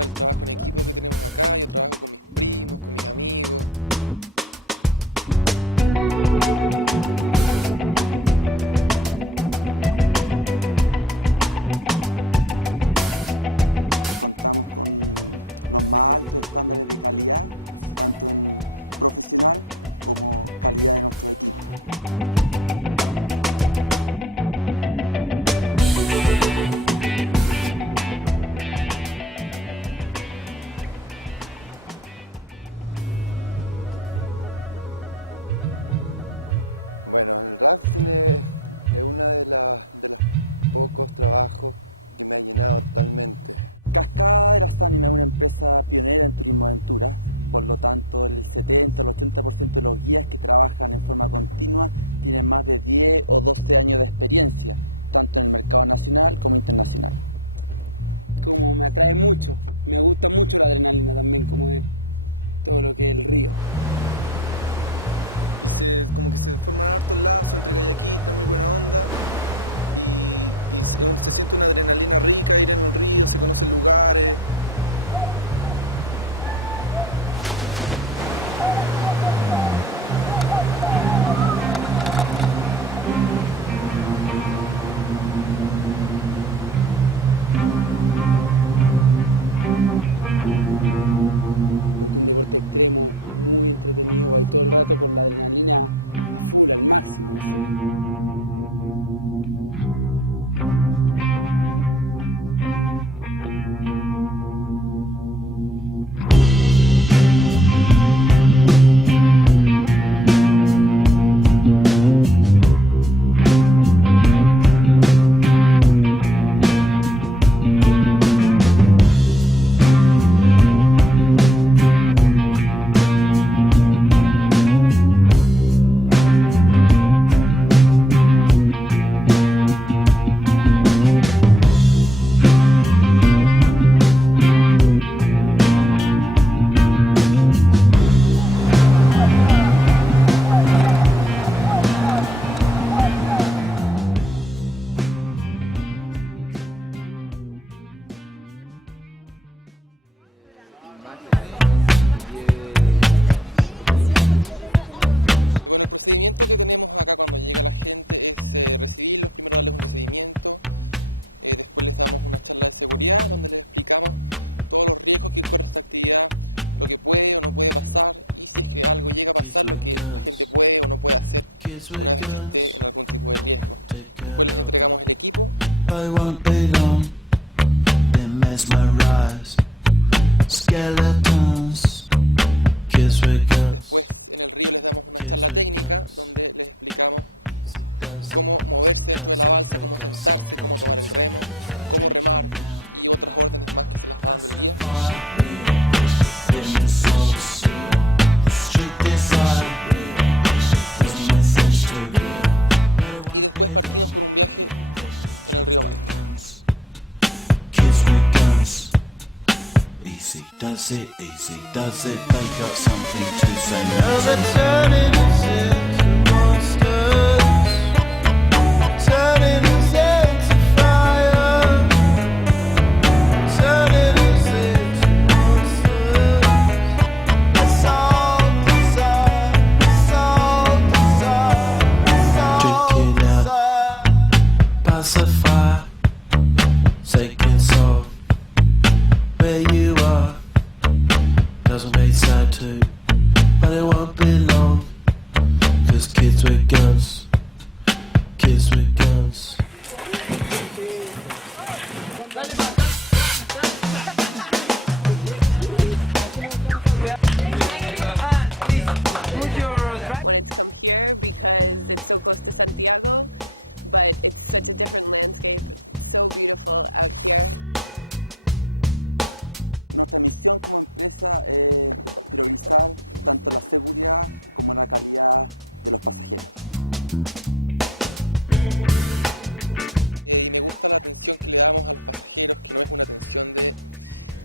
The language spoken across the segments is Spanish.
gusta el trabajo en equipo que tenemos acá. Yo trabajo con mis primos, con mis amigos. Contamos con los más altos estándares de calidad, tanto en profesional como calidad de nuestro equipo. Bueno, el rafting es uno de los pocos trabajos que me ha llenado totalmente. Cascada de las Animas es una empresa pionera en turismo aventura, por lo tanto el 70 o el 80% de los guías que trabajan en forma continua tienen más de 10 o 12 años de experiencia, tanto en el mercado nacional como internacional. Como me atrae mucho, me gusta mucho la adrenalina también, como de todo lo que es el río. Y como que se forman hartos lazos entre kayakistas, muy buena onda. Y se siente una adrenalina rica, ir en el río, se conocen lugares. Porque un deporte extremo, muy entretenido, va todo el rato con la adrenalina a full, al máximo. Así. Bueno, el procedimiento que tenemos acá cuando llega la gente es recibirlos, primero darles un recibimiento, después les damos una charla de seguridad donde les explicamos todos los riesgos que corre esta actividad, lo que puede o no puede pasar y si es que algo llega a pasar, lo que la gente puede o no puede hacer una vez que esté en algún tipo de riesgo. Después les entregamos el equipo. Después en el río les damos una charla técnica donde les explicamos cómo moverse dentro de la balsa, cómo sentarse, cómo tomar el remo, cómo remar y otras órdenes más que se las va dando el guía. Y después partimos por un viaje en el río Maipo. Does it, make up something to say no? Now they're turning us into monsters, turning us into fire, turning us into monsters. It's all desire, it's all desire, it's all desire. Pacify, taking soul where you are. Doesn't make sad too, but it won't be long. Cause kids with guns, kids with guns. Wanted to come here because it's so close to Santiago, but it's such a different landscape. It's so beautiful out here. Nuestra misión como empresa es priorizar tanto la seguridad como la calidad de los pasajeros. Y me gusta la atención que le damos a los pasajeros, que no es una atención de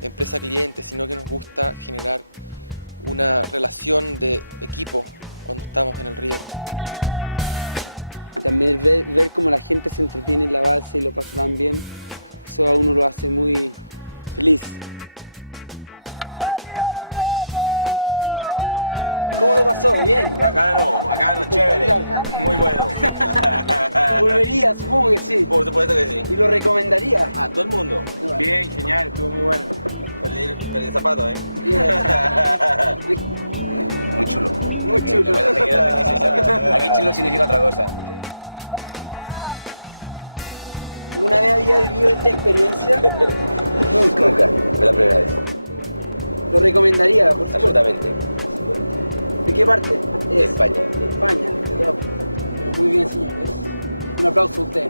empresa-cliente, sino que nos gusta generar una relación de equipo cuando estamos en el río. También ver cómo la gente se entretiene en la balsa y lo pasa tan bien, eso a uno lo hace muy feliz. ¿Cómo lo pasó? ¿Bien? Bacano, chévere, muy bueno. ¿Volvería? Supongo que sí. Por supuesto que sí. ¿Y lo recomendaría? A todo el mundo. Bien, genial, estuvo muy bueno. Perdí el zapato, ¿eh? Muy chulo. Muy chulo. Aquí chulo significa otra cosa. ¿Alguna vez había vivido esta experiencia? Nunca, fue la primera vez. ¿Lo recomendaría, por supuesto? Absolutamente. ¿De qué parte? De España. De España. Ya. Muy bien, señores. Un aplauso a usted.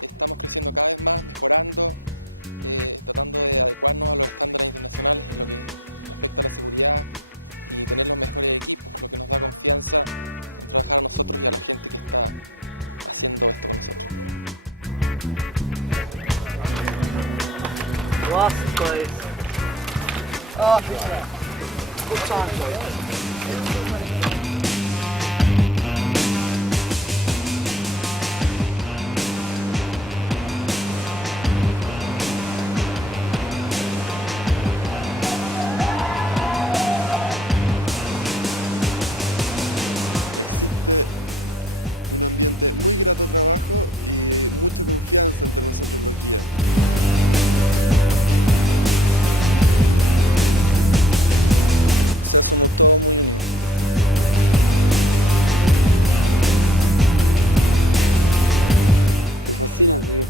Estamos creciendo cada vez más, mejorando, tratando de adecuarnos a los estándares internacionales en lo que respecta a la seguridad y tener los mejores equipos, lo que nos da confianza en trabajar a nosotros y a la gente que está haciendo esto con nosotros. Existe un ambiente muy grato de trabajo y mucha confianza entre nosotros los guías. O sea, somos todos muy unidos. Me fascina, porque